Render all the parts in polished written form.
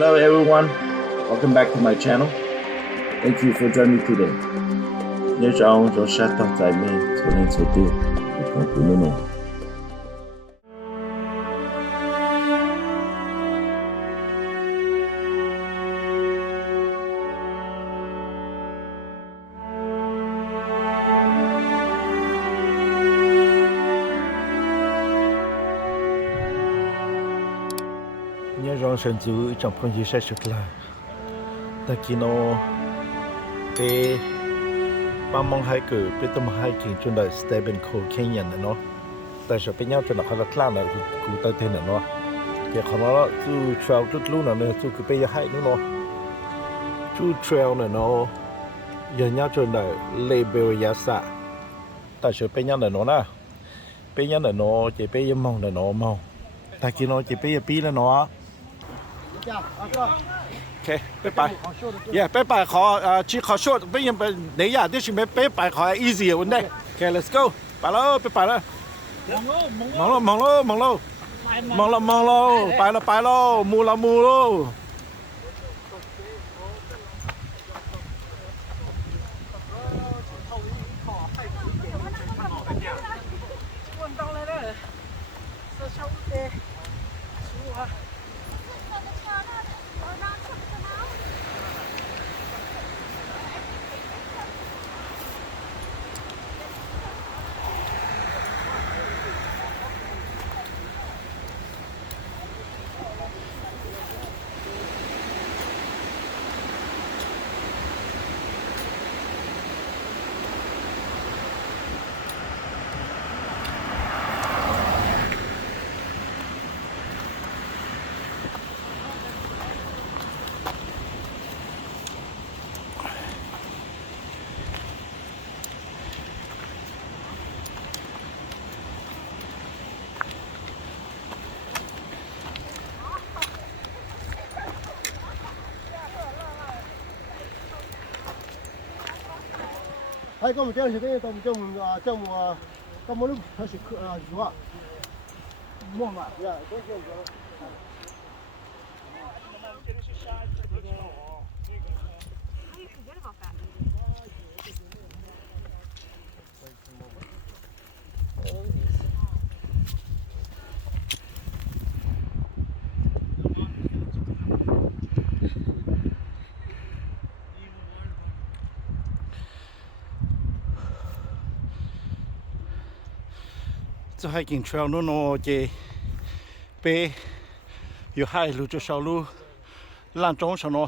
Hello everyone, welcome back to my channel. Thank you for joining me today. Nhớ cho ông cho sát tóc dài mê cho nên số tiêu để con tụi nó nổ. Nhớ rằng sinh chú trong phong gì sẽ sụt lại. Ta khi nó về ba mong hai cử về tụm hai kinh trên đời Stebbins Cold Canyon nó. Ta sẽ bên nhau trên nó khai lát lan là cụ ta tên là nó. Cái họ nó chú trail chút luôn là nó chú cứ bây giờ hai nữa nó. Chú trail này nó giờ nhau trên đời label giá xã. Ta sẽ bên nhau là nó nè. Bên nhau là nó chỉ bây giờ mong là nó mong. Ta khi nó chỉ bây giờ pi là nó. OK， 拜拜。Yeah， 拜拜好，去好 short， 不然你呀，这是没拜拜好 easy 问题。OK，let's go， 拜喽，拜拜了。忙喽，拜喽，木喽。哎，跟我们这样是跟我们这么路还是鱼啊，摸嘛，对呀，都是这样。这hiking trail nó chỉ bé有hai路就小路烂中上nó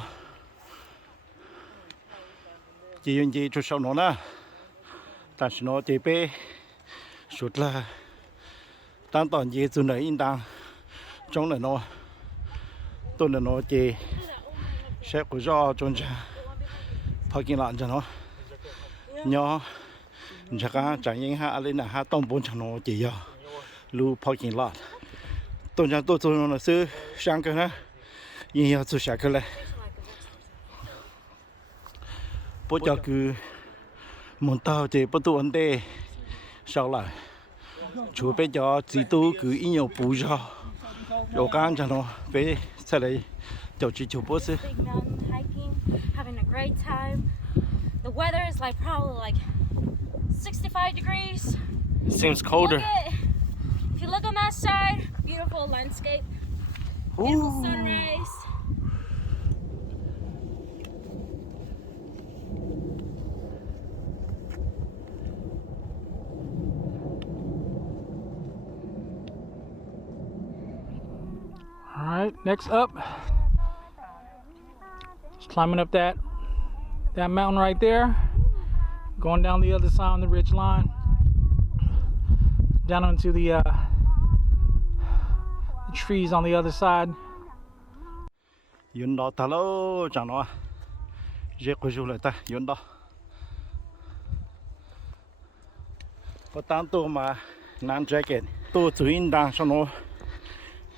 chỉ dùng gì cho sau nó nè, 但是nó chỉ bé sụt là đang toàn gì từ nãy in đang trong là nó tôi là nó chỉ sẽ có do trong cha parking lot cho nó nhỏ chắc chẳng những hạ lên là hạ tông bốn trăm nó chỉ giờ lu parking lot tôi chẳng tôi nó sư sang cái nữa nhưng giờ tôi sẽ cái này bố cho cứ muốn tao chỉ bắt đầu vấn đề sau lại chú bé cho chỉ tu cứ ít nhiều bù cho rồi can cho nó bé sẽ lấy cho chỉ chú bố sư. Having a great time. The weather is like probably like 65 degrees. Seems colder. If you look on that side, beautiful landscape, beautiful sunrise. All right, next up, just climbing up that mountain right there. Going down the other side on the ridge line, down into the trees on the other side. Yun đó ta lô chẳng nó dễ quay lại ta yun đó có tám tô mà nan jacket tô chủ in đang cho nó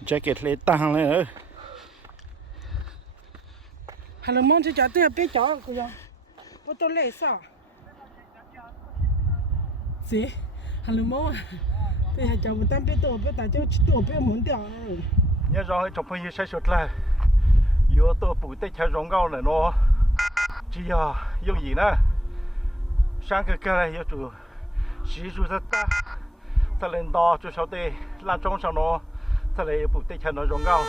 jacket lấy tăng nữa. Hello, mong cho cháu tôi biết cháu của cháu, tôi tôi lấy sao? Gì? Hello, mong. Bây giờ cháu biết tôi biết tại cháu biết muốn掉rồi. Nhớ rồi trong phong sẽ sụt lại yếu tố bụi tết cha rong gạo này nó chỉ dùng gì nè sáng cái này yếu chủ sử dụng ta lên đo cho sau đây làm trong sau nó ta lấy bụi tết cha nó rong gạo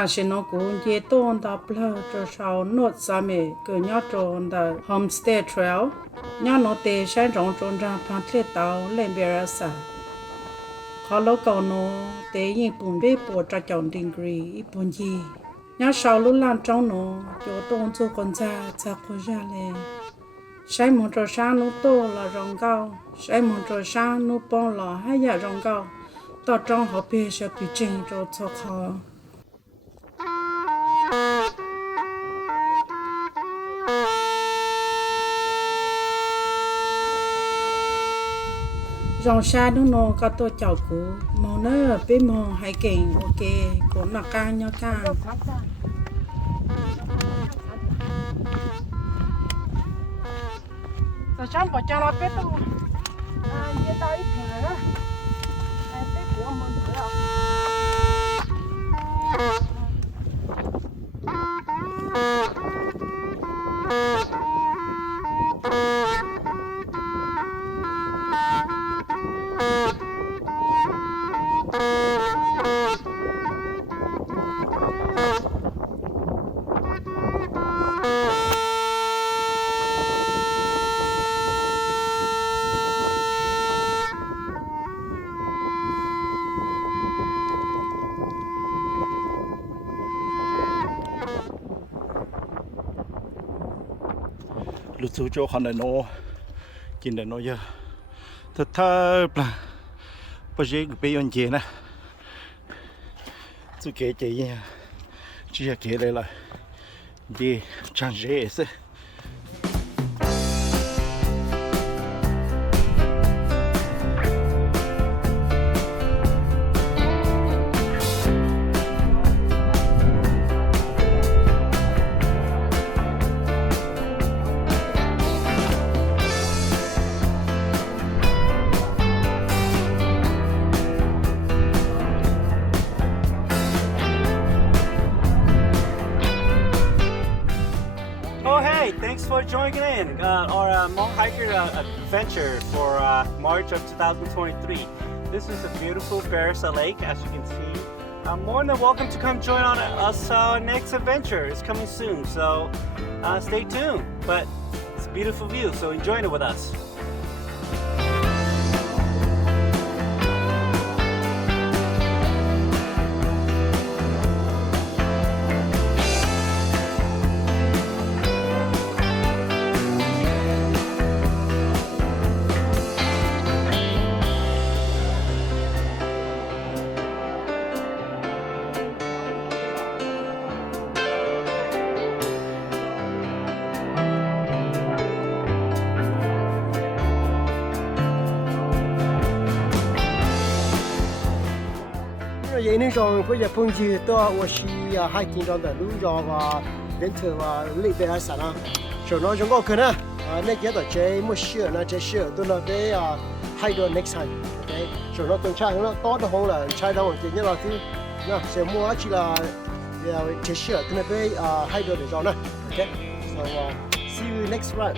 ta sẽ nó cũng dễ tôn ta plơ cho sau nốt sa mẹ cứ nhớ tròn ta Homestead Trail nhớ nó tê sáng rong tròn ra phan thiết tàu lên bờ sa họ lâu cầu nó tê những bùn bê bộ tra chọn degree bùn gì nhớ sau lúc làm trong nó cho tôn cho con ra cha cô ra lên sai một trò sáng nó to là rong cao sai một trò sáng nó bông là hai giờ rong cao tao trong họ bê sẽ bị chỉnh cho khó rong xa nó có tôi chào cũ màu nó bên màu hay kềnh ok cũng là ca nhau ca sao chẳng bỏ cho nó biết đâu cái tay thế đó ai biết của mình nữa lúc cho con này nóกินได้น้อยถ้าปลาปลาเจ๊ไปยันเจนะสุเกเจเนี่ยจีเกเลยล่ะเจช่างเจสิ Thanks for joining in our Hmong hiker adventure for March of 2023. This is a beautiful Barissa Lake, as you can see. More than welcome to come join on us next adventure. It's coming soon, so stay tuned. But it's a beautiful view, so enjoy it with us. vậy nên rồi bây giờ phong gì tôi hai kinh trong đó lúc rồi và đến thời và lịch về hai sản rồi nó giống có cái nè nên cái đó chơi mua sữa nó chơi sữa tôi nói với hai đứa next time ok rồi nó tuần tra nó to được không là trai đâu chỉ như là thứ nè sẽ mua chỉ là chơi sữa tôi nói với hai đứa để rồi nè ok so see you next run.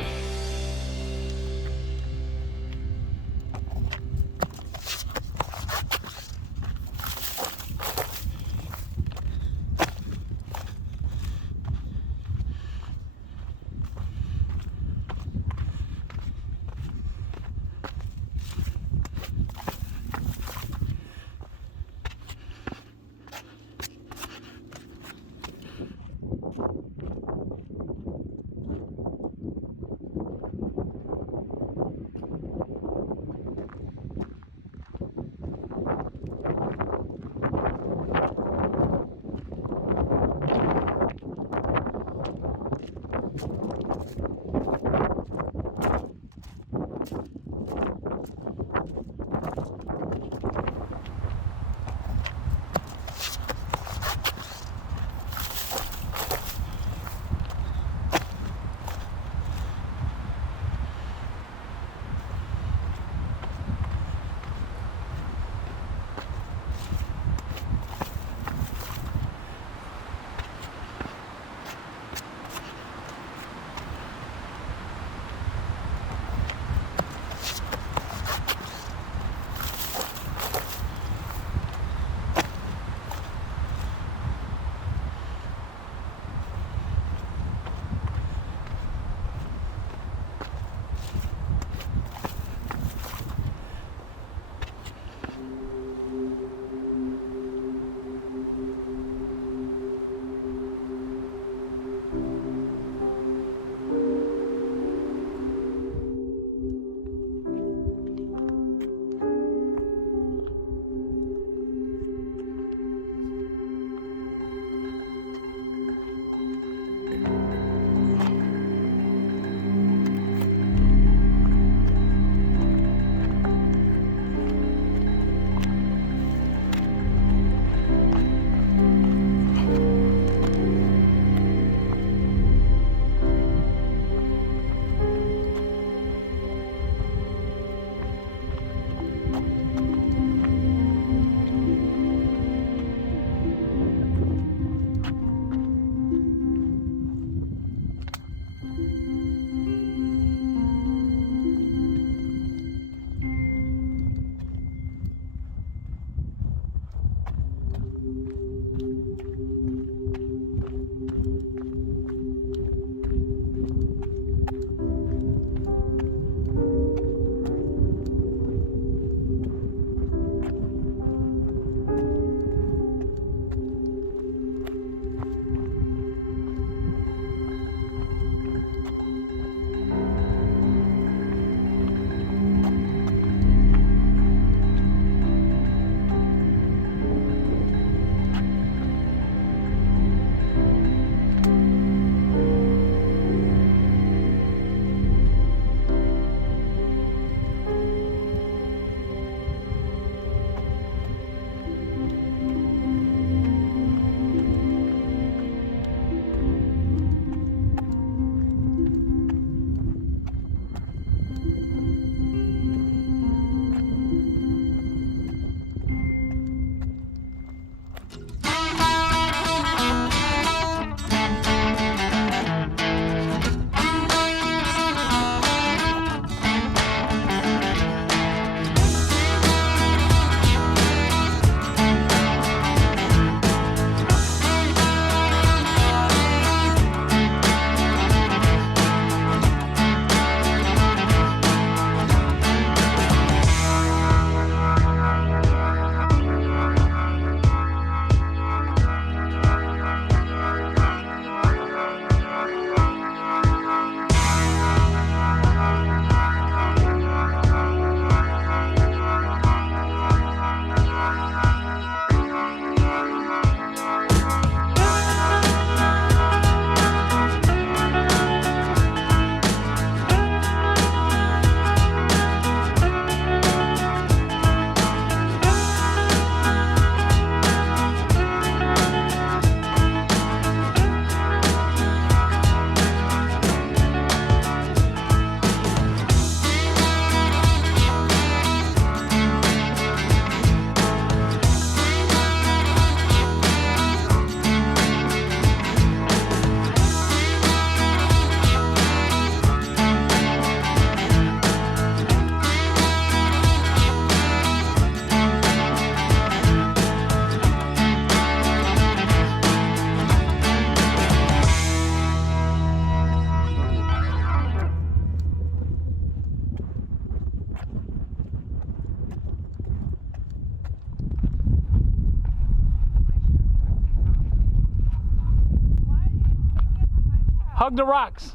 Hug the rocks.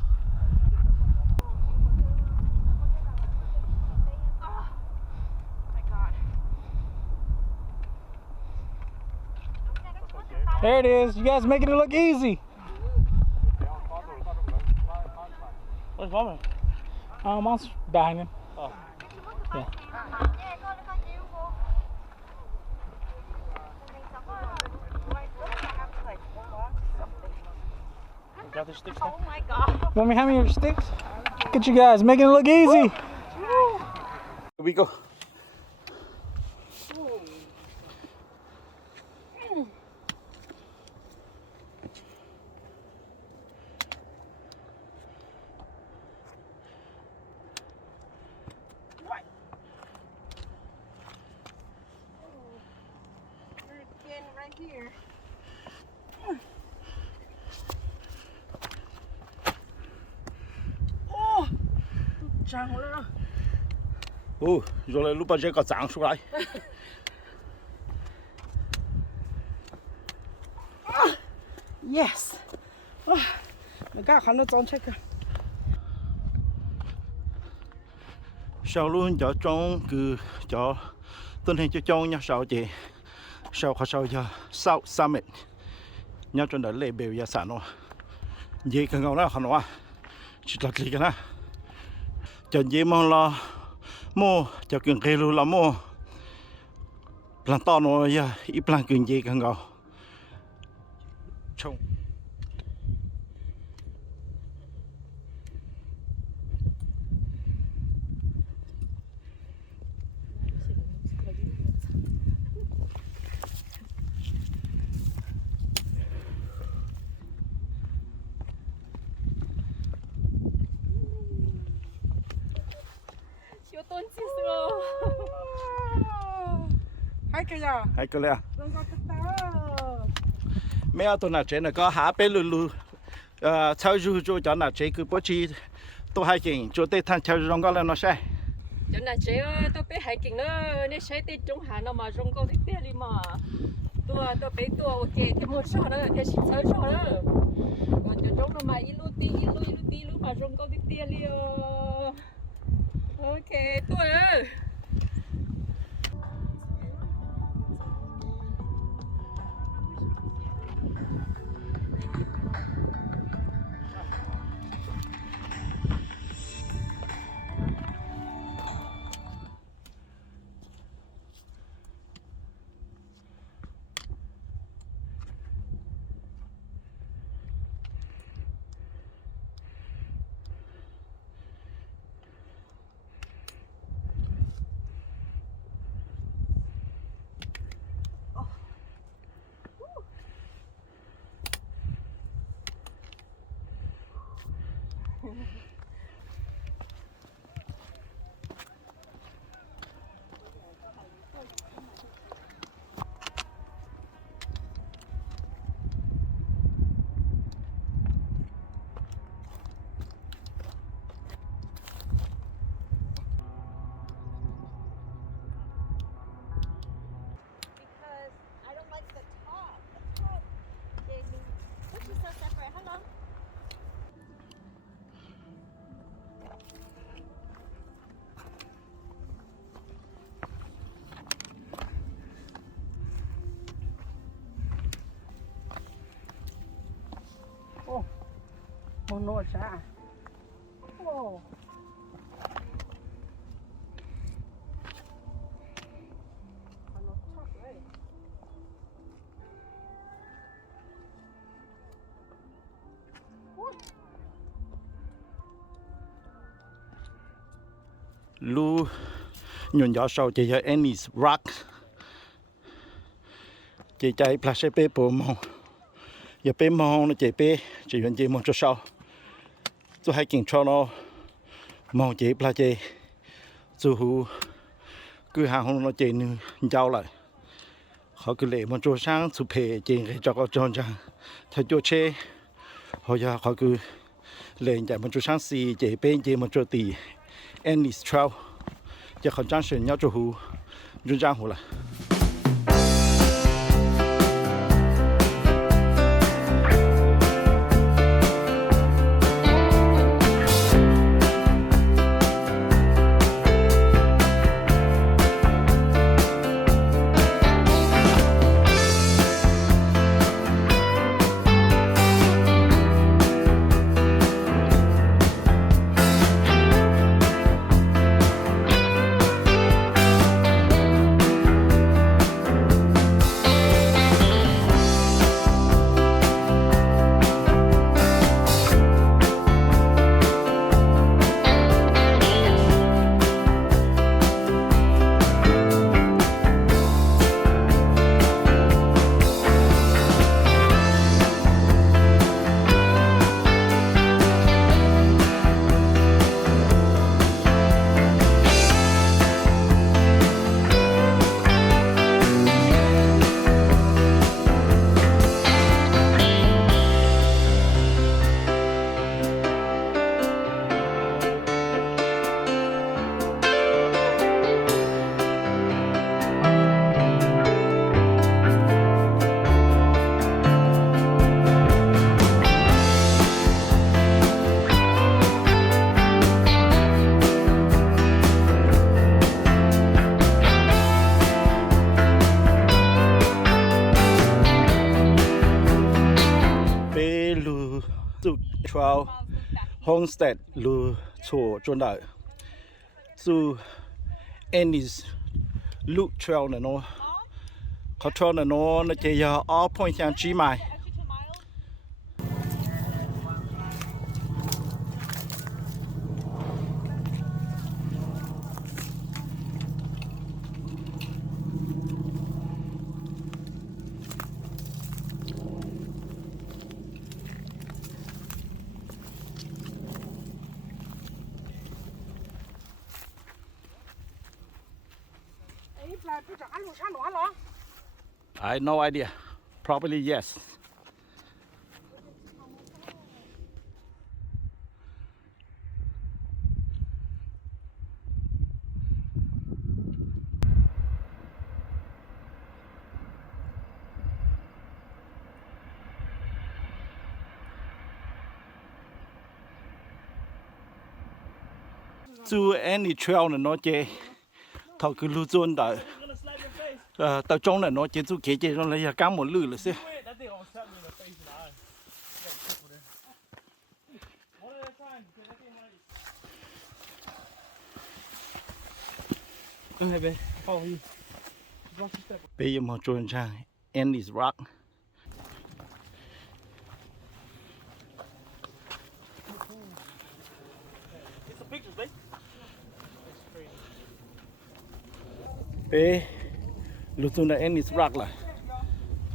There it is. You guys making it look easy. What's wrong? I'm behind him. Oh. Yeah. Got the sticks Oh my God. Want me to hand me your sticks? Look at you guys making it look easy. Here we go. Right here. Oh, trắng rồi. Ồ, rồi lại lúc bây giờ có trắng xuống lại. Yes. Mình cả khăn nó tròn chết cả. Sau luôn cho trong cứ cho tuần hình cho trong nhà sau chị sau khó sau cho sau summit nhà trong đó lệ bèo nhà sản nó gì cái ngầu đó không nó chỉ là cái na cho gì mong lo mua cho cường cây luôn là mua plan to nó ya ít plan cường gì cái ngầu trông Siêu tôn chi sơ. Hai cái gì? hay cái này Đừng có tất tao. mấy ở tuần nào trên là có hạ bé lulu theo du cho nào trên cứ bố trí tôi hay kinh cho tết thanh theo trong cái là nó sai chỗ nào chế tôi biết hay kinh nữa nên sẽ đi trong hà nó mà trong câu thích tiền đi mà tôi biết tôi ok thì một số nữa thì xin số nữa còn chỗ trong nó mà ilu tí lúc mà trong câu thích tiền đi ok tôi nữa Một nồi chả. Oh. lu nhon gió sau chỉ cho Ennis Rock chỉ chạy place pe bộ mong giờ pe mong nó chỉ hiện chỉ mong cho sau tôi hay kinh cho nó mong chỉ place dù hú cứ hàng hôm nó chỉ như giao lại họ cứ lệ mong cho sáng chụp hệ chỉ cho có tròn trang theo cho chế họ giờ họ cứ lệ chạy mong cho sáng xì chỉ bên chỉ mong cho tỷ Ennis Trail giờ họ trang sử nhau cho hú rung trang hú lại zu trail Homestead lu cho chôn đợi zu Annie's loop trail này nó có trail này nó chỉ all point sang chỉ mai I have no idea. Probably yes. To any trail nó chơi thầu cứ lưu trôn đợi tao trong này nó chỉ chú kế chế nó lấy cá một lư là xí bây giờ mà trôn sang Annie's Rock bây lúc tôi đã Annie's Rock là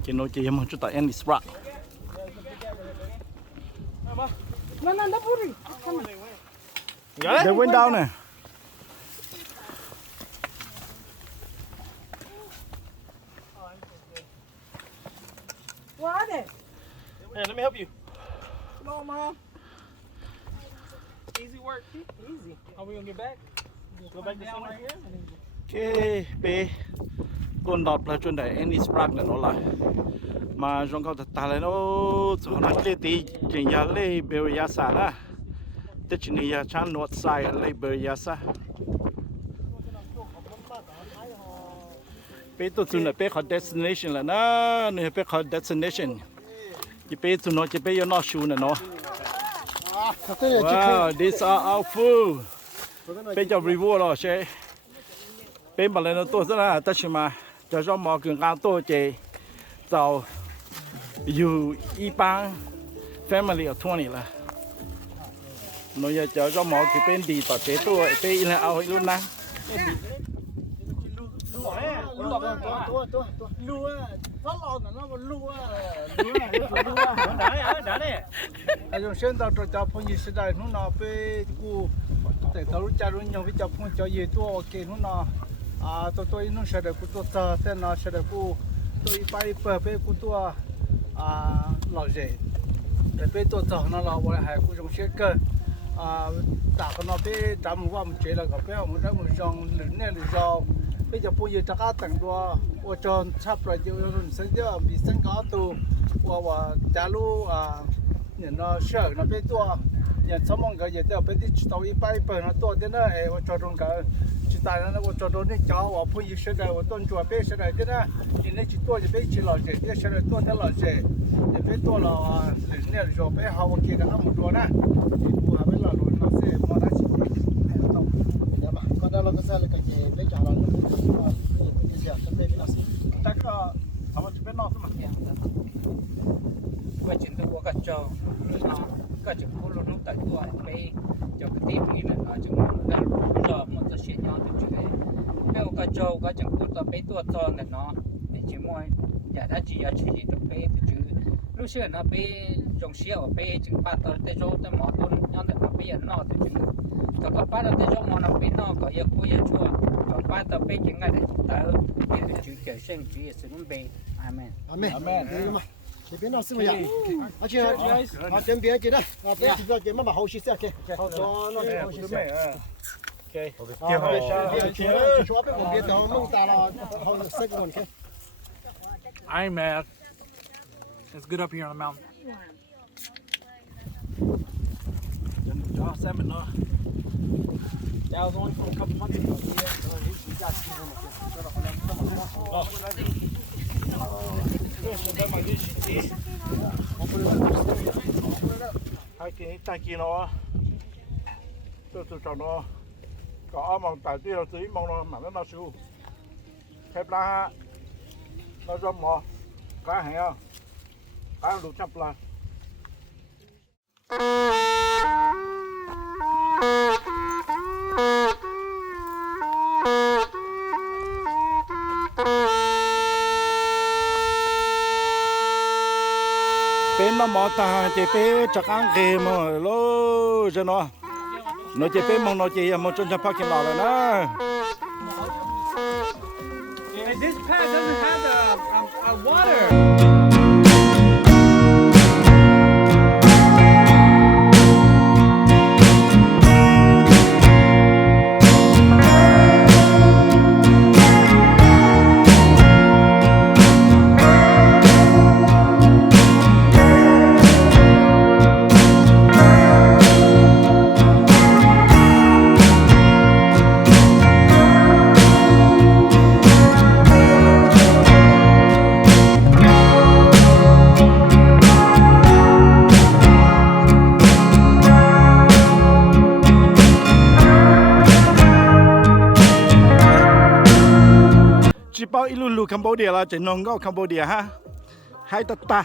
chỉ nói chỉ mà chúng ta Annie's Rock. They went down there. What is it? Hey, let me help you. No, Mom. Easy work. Easy. How we gonna get back? Go back down right here. Okay, bé con đọt là chuyện đấy Annie's Rock là nó lại mà trong câu ta lại nó cho nó lấy tí chỉ nhà lấy bơi giá xa đó tất nhiên nhà chăn north side lấy bơi giá xa bé tôi chuẩn là bé có destination là nó nếu bé có destination chỉ bé tụi nó chỉ bé yêu nó show là nó wow these are our food bé cho review rồi chứ bên bản nó tôi rất là tất nhiên mà cho mọi người cao tôi chỉ giàu dù y ban family of 20 là nó giờ cho mọi người bên đi tập chế tôi bên là ao luôn nè dùng sen tàu cho phong gì sẽ đại nó nào về cu để tàu cha luôn nhau với chồng phong cho gì tôi ok nó nào tôi nó sẽ được tôi ta tên nó sẽ được tôi bay bờ về tôi lò rể để về tôi tàu nó lò vào hải cũng dùng xe cơ tạo cái nó về trạm qua một chế là có về một cái một dòng lưỡi này lưỡi dòng bây giờ phong gì tất cả tầng đó ở trong sắp rồi chứ sẽ cho bị sinh có tu và trả lu nhìn nó sợ nó về tôi nhìn số mong cái gì thì bên đi tàu bay bờ nó tôi thế này ở cho trong cái chỉ tại nó cho đôi này cháu ở phong gì sẽ đây ở tuần chùa bên sẽ đây thế này nhìn này chỉ tôi thì bên chỉ lò rể thế sẽ đây tôi thế lò rể thì bên tôi là lưỡi này rồi bên hậu kia cái một đôi nè thì tôi bên là lưỡi nó sẽ mua nó chỉ còn đây là cái là cái gì bên trả là cái gì cái bên nó sẽ chắc là họ chỉ bên nó thôi mà cái chuyện tôi có cho cái chuyện của nó tại tôi phải cho cái tiếp như này nó chúng nó cho một cái chuyện nhỏ từ trước cái cái cho cái chuyện của tôi phải tôi cho này nó để chỉ mua giả đã chỉ chỉ tôi phải từ trước lúc xưa nó phải trồng xíu phải chừng ba tờ tới chỗ tới mỏ tôi nhau để nó phải nó từ trước còn có ba tờ tới chỗ mỏ nó phải nó có yêu quý yêu chua còn ba tờ phải chừng ngày để tới từ trước kiểu sinh chỉ sử dụng bề amen amen这边老师们呀，而且这边记得，这边这边慢慢后续些，OK， 好多那边后续些。OK， 别说别别等弄大了，好塞个问题。 I ain't mad. It's good up here on the mountain. cho xem mình nó That was only for a couple months ago. Yeah, cái ta kia nó tôi cho nó có mong tại tuy là tí mong nó mà nó siêu phép la nó cho mò cá hẹ cá lụt chắp là bên nó mò ta chỉ bé chắc ăn kề mà lô cho nó chỉ bé mong nó chỉ một chân chắp cái lò rồi nè. This pad doesn't have a water. Chỉ bảo ít lulu Cambodia là chỉ nông gạo Cambodia ha, hai tật ta.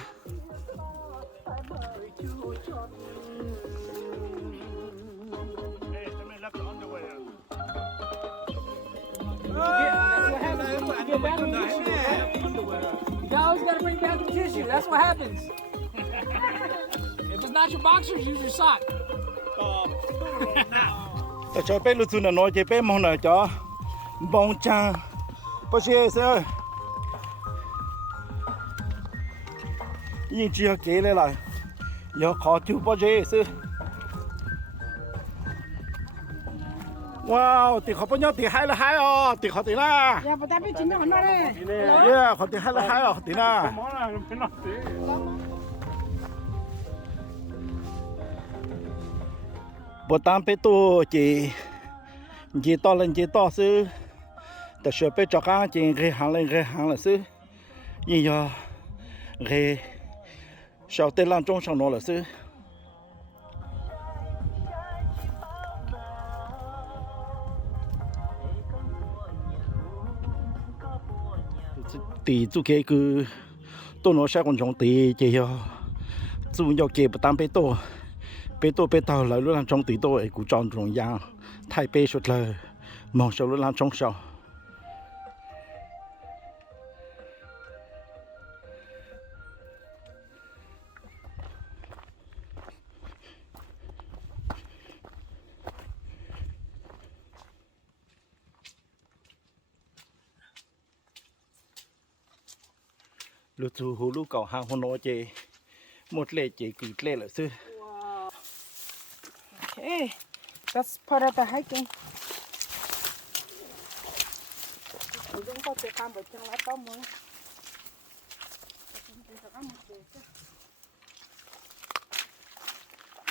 You always gotta bring back the tissue. That's what happens. If it's not your boxers, use your sock. Tại cho bé lulu nó nói chỉ bé mong là cho bông trang, bao nhiêu sao? Nhưng chỉ kể lại là, giờ khó chịu bao nhiêu sao? Wow, thì khó bao nhiêu thì hay là hay à, thì khó thì na. Ya, but tapi cina mana ni? Yeah, khó thì hay là hay à, thì na. Bộ tam bé tu chỉ to lên chỉ to sư,แต่เชื่อไปจากการจริงเรื่องหางเลยสิยิ่งยาเรื่องชาวเตลันจงช่างนอเลยสิตีจุกเกคือตัวน้องชายคนจงตีเจียจุนยาเก็บตามไปโตไปเต่าเลยรู้ลันจงตีโตไอ้กูจอนตรงยางไทยไปสุดเลยมองชาวรู้ลันจงชาวลูกจูหูลูกเก่าหางหัวโนเจหมดเละเจกืดเละเลยซื้อ Okay, that's part of the hiking. Mình cũng có thể làm bởi chân lá to mới.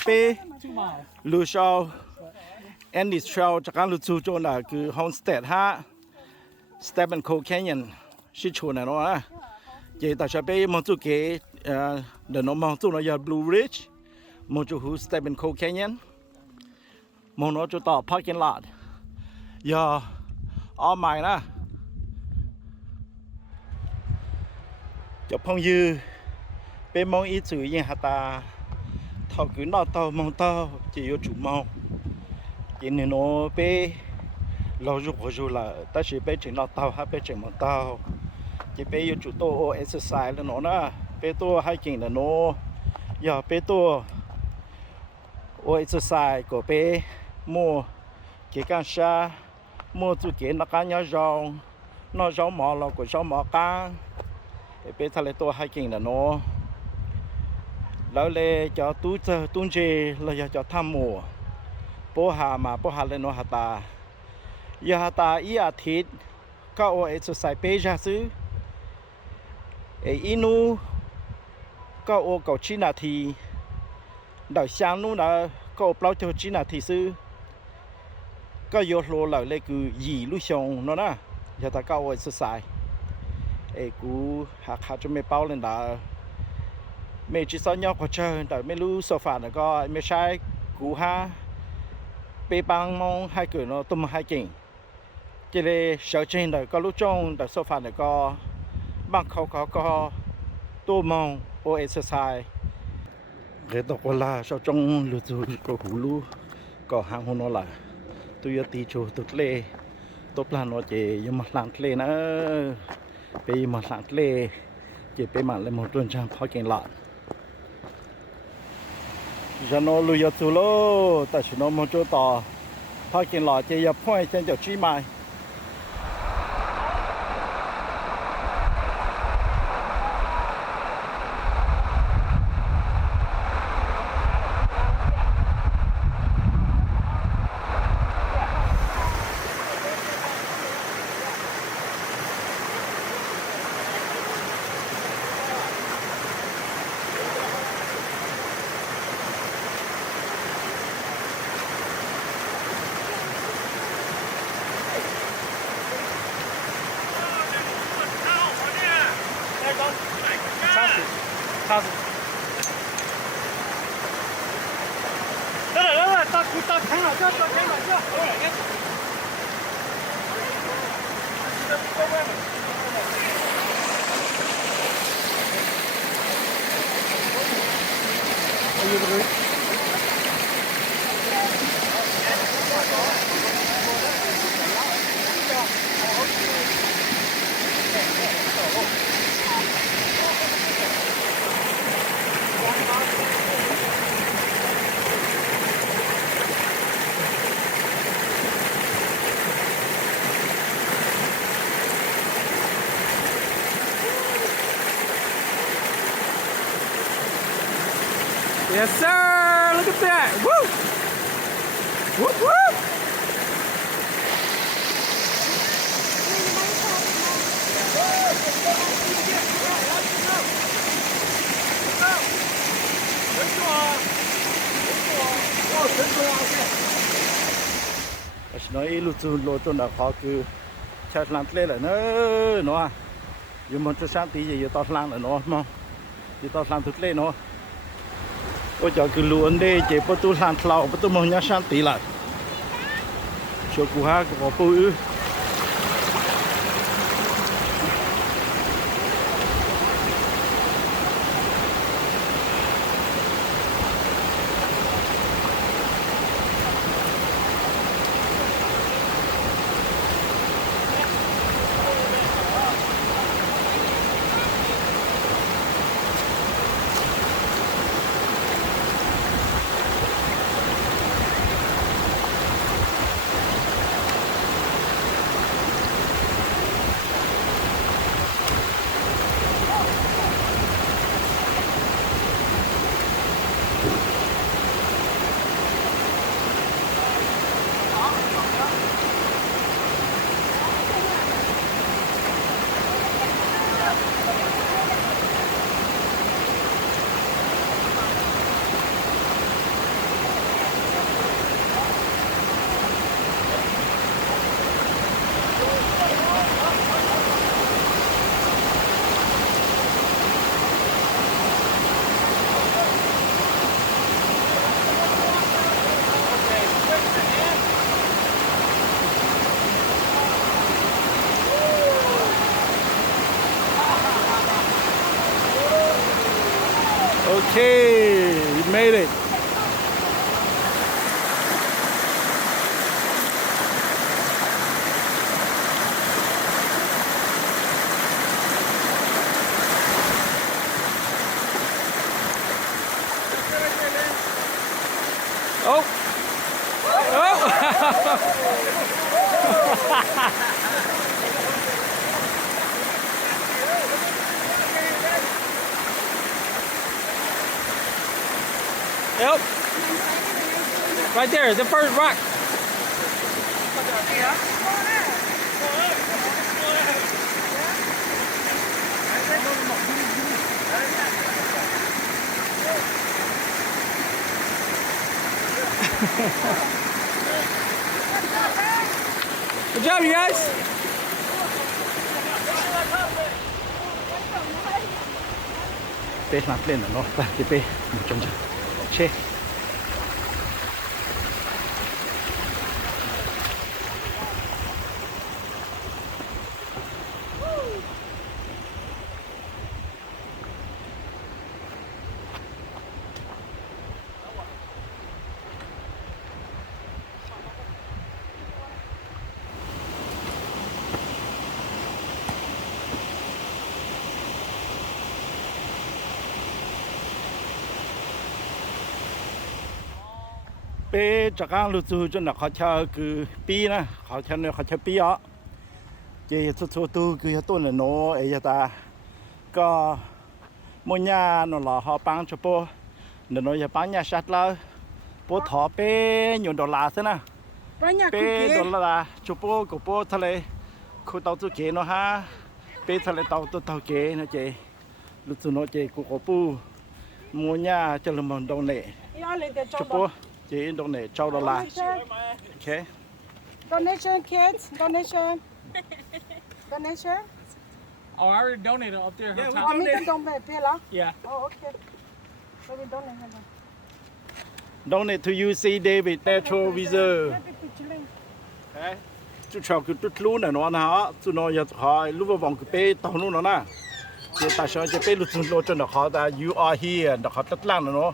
Peลูชาวแอนดิสเทรลจากการลูจูโจน่ะคือ Homestead ฮะ Stebbins Cold Canyon ชิชวนน่ะเนาะเจแต่จะไปมองจุเกเดี๋ยวน้องมองจุน่ะอย่า Blue Ridge มองจุหู Stebbins Cold Canyon มองน้องจุต่อ Parking Lot อย่าเอาใหม่นะจะพงยืไปมองอีสื่อยังหาตาthao cứ nọ tao mong tao chỉ yêu chủ mong chỉ nên nó bé lâu rồi là ta chỉ bé chỉ nọ tao hay bé chỉ mong tao chỉ bé yêu chủ tô exercise là nó na bé tô hiking là nó giờ bé tô exercise của bé mua cái can sa mua chủ cái nó cá nó rong mò là của rong mò cá bé thay tô hiking là nóแล้วเลยจะตุ้งเจเราจะทำหมู่โปหาเลยโนหาตายาตาอีอาทิตย์ก็โอเอสใส่เปจ่าซื้ออีนูก็โอเก่าชินาทีดาวช้างนู้นนะก็เปล่าเท่าชินาทีซื้อก็โยโลเหล่าเลยคือหยีลุชงนั่นนะยาตาก็โอเอสใส่กูหาขาจะไม่เป้าเลยนะ mẹ chỉ sao nhau có chơi tại mấy lú sofa nó có mẹ sai cú ha bê băng mong hai cửa nó tôm hai kiện chỉ là sợ trên đời có lúc trong tại sofa này có băng có tô mong ô exercise cái đó có là sau trong lúa chú có hú lú có hàng hồ nó là tôi tí chú tụt lê tốt là nó chỉ dùng mặt lạng lê nữa bây mặt lạng lê chỉ bây mặt lên một tuần trang phá kiện lợn giờ nó lùi ở chỗ lô tại vì nó một chỗ tỏ phá kiện lợn chỉ nhập phơi trên chỗ truy mai Thao来，到看了，这。Yes, sir! Look at that! Woo! Whoop, whoop! nói lúc chú lô tôi đã khó cứ chặt lăng lên là nó nhưng mà cho sáng tí gì tao lăng là nó mong thì tao lăng thực lên nó ôi trời cứ luôn đi chỉ bắt tôi lăng lầu bắt tôi mong nhá sáng tí lại cho cụ ha có bự Okay, we made it. Oh! Yep. Right there, the first rock. Good job, you guys. bé làm lên là nó ta thì bé một trong chế bé chắc ăn lúc chú cho nó khó chơi cứ pi na khó chơi pi á chị số tu cứ tôi là nó ấy ta có một nhà nó là họ bán cho bố nó giờ bán nhà sạch là bố thọ bé nhiều đô la thế na bé đô la cho bố của bố thà lệ khu tàu tu kế nó ha bé thà lệ tàu kế nó chị lúc chú nó chị của bố mua nhà cho làm bằng đồng nè cho bố chị đồng nè $1 đô la ok Donation, kids. Donation. Donation. Oh, I already donated up there. Yeah, we Oh, me can donate, Pela. Yeah. Oh, okay. So we donate. donate to UC David Natural Reserve okay chú cháu cứ chút lú này nó hả chú nó giờ hỏi lúc vào vòng cái bê tàu nó nè giờ ta sợ cái bê lúc chú nó cho nó họ ta you are here nó họ tất lăng nó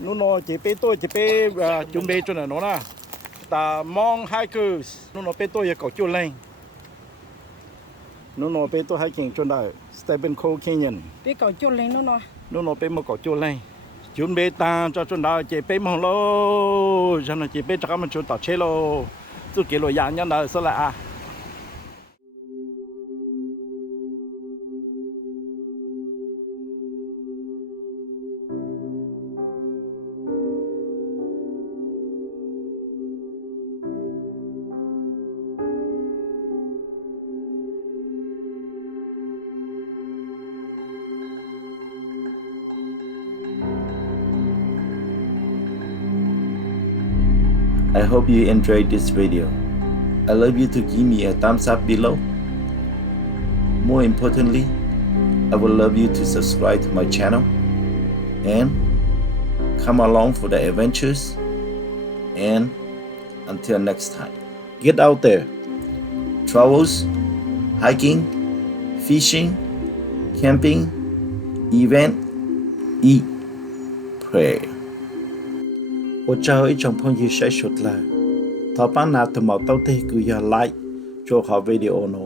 nó chỉ bê tôi chỉ bê chuẩn bị cho nó nè ta mong hikers nó bê tôi giờ có chỗ lên nó bê tôi hiking cho nó Stebbins Cold Canyon Biết cậu chút lên nó. nó bê một có chỗ lên chuẩn bị ta cho nó chỉ bê mong lô cho nó chỉ bê cho mình cho tàu chế lô chú kêu lo dạng nhân đời số là à I hope you enjoyed this video. I love you to give me a thumbs up below. More importantly, I would love you to subscribe to my channel and come along for the adventures. And until next time, get out there. Travels, hiking, fishing, camping, event, eat, pray. Ôi trời trong phong gì sẽ sụt là thọ bán nạt từ màu tao tê cứ giờ like cho họ video nó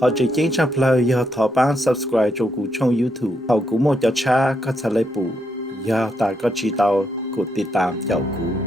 họ chỉ chính trong lời giờ thọ bán subscribe cho cụ trong YouTube họ cũng một cho cha có thể lấy bù giờ ta có chỉ tao cụ tiết tạm chào cụ